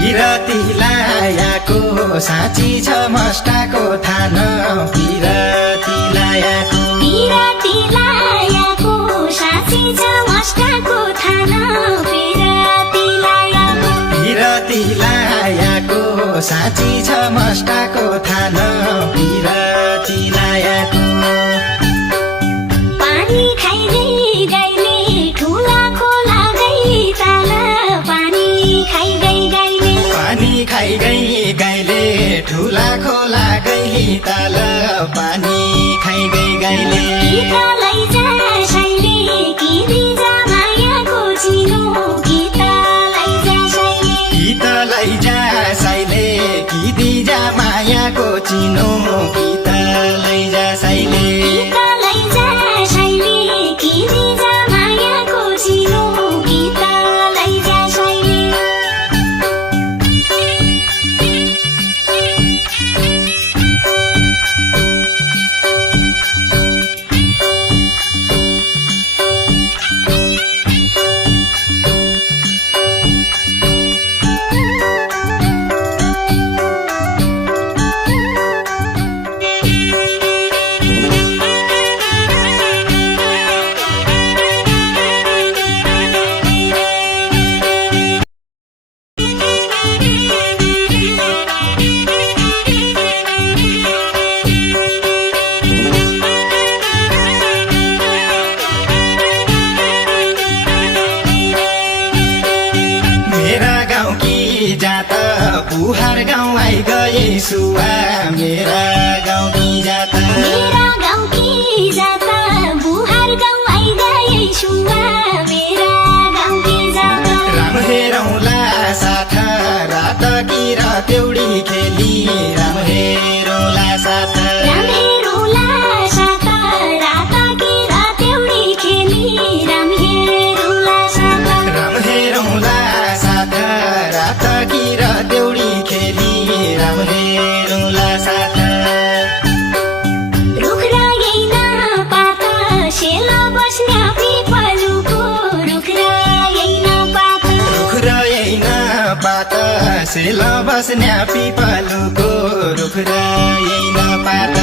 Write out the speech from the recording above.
पिरतिलायाको साँची छ मस्टाको थान पिरतिलायाको साँची छ मस्टाको थान पिरतिलायाको साँची छ मस्टाको थान पिरतिलायाको पानी खाइदै गाईले ठुला खोला गई ताल पानी खाइदै गाईले ठुला खोला गई ताल पानी खाइदै गाईले गीत लैजा साइले किदिजा मायाको चिनो गीत लैजा साइले किदिजा मायाको चिनो गीत लैजा साइले गीत लैजा साइले किदिजा मायाको चिनो गीत लैजा साइले बुहार गाउँ आई गए सुवा मेरा गाउँ की जाता बुहार गाउँ आई गए सुवा मेरा गाउँ की जाता राम हेरौँला साथ रात किर तेउडी खेली राम हेरौँला साथ रात किर तेउडी खेली राम हेरौँला साथ रात किर देउडी खेली राम हेरौँला साथ रुख रहेन पात सेल बस्ने पिपलुको रुख रहेन पात सेल बस्ने पिपलुको रुख रहेन पात